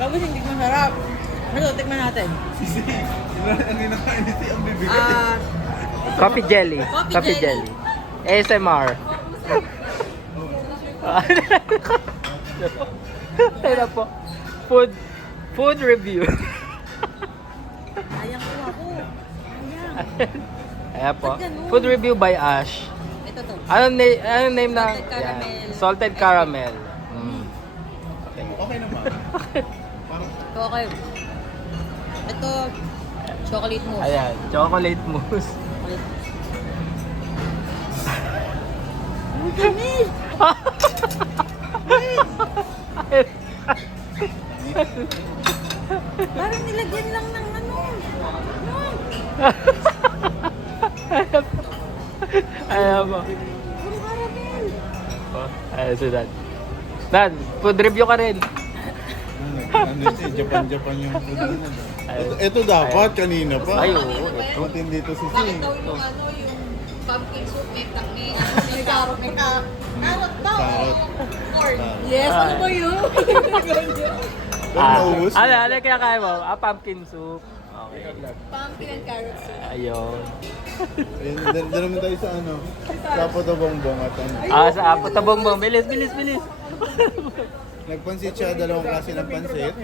Tapos hindi masarap. Ito, tikman natin. Ang inakain ni ang bibigay. Coffee jelly. Coffee Coffee jelly. jelly. ASMR. Ayun po. Food review. Sayang ko ako. Sayang. Ayan po. Ba't ganun? Food review by Ash. Ito to. Anong name na? Salted caramel. Yan. Salted caramel. Mm. Okay naman. Parang Ito okay. Ito, chocolate mousse. Ayan. Chocolate mousse. Parang nilagyan lang ng ano. Ayan po. Puro caramel. Ayan si Dad. Dad, food review ka rin. ano siya, Japan yung food. Ito dapat kanina pa. Ay, oo. Ito. Matindi to si Bakit Sing. daw yung ano, yung pumpkin soup, may carrot, carrot daw. Carrot. Corn. Yes, ano ba yun? Pero naubos. Ano kaya kaya mo? Pumpkin soup. Okay. Pumpkin and carrot soup. Ayun. Ayun, doon naman tayo sa ano. Sa Potobongbong at ano. Sa apot na bongbong. Bilis. Nagpansit siya, dalawang klase ng pansit.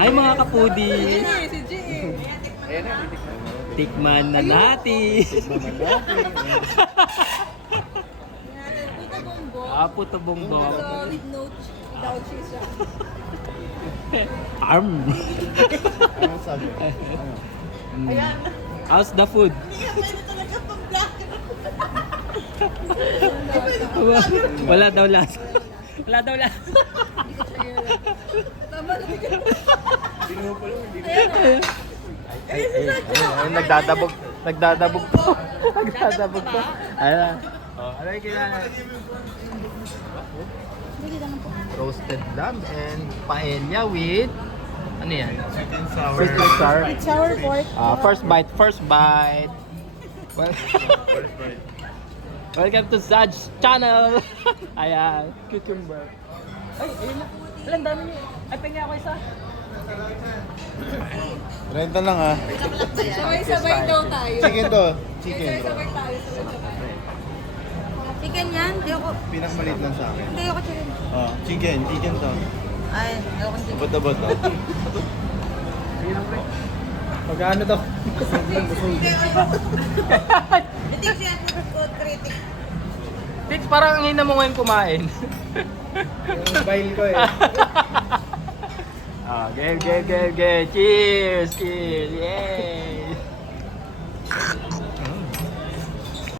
Hi mga kapudi. Si G. Tikman na natin. Tikman natin. Puta bongbong. Apot na bongbong. With no without cheese siya. Arm. Ano sabi? Ano? Ayan. How's the food? Pwede talaga pang black. Wala daw lasa. Wala daw lasa. Tama na. Ay, nagdadabog. Nagdadabog po. Nagdadabog po. Ayan. Oh, ano yung kilala? Roasted lamb and paella with ano yan? Sweet and sour. Sweet and sour. Sour pork. First bite. Well, First bite. welcome to Zaj's channel. Ayan, cucumber. Ay, ayun na. Alam, dami niyo. Ay, pengi ako isa. Renta lang ah. Sabay-sabay daw tayo. Chicken to. Chicken. Sabay tayo. Chicken yan? Hindi ako. Pinakamalit lang sa akin. Hindi ako chicken. Oh, chicken. Chicken to. Ay, hindi ako chicken. Abot-abot to. Pagkano daw? Hindi siya food critic. Tix, parang ang hina mo ngayon kumain. Yung bail ko eh. Game. Cheers. Yay!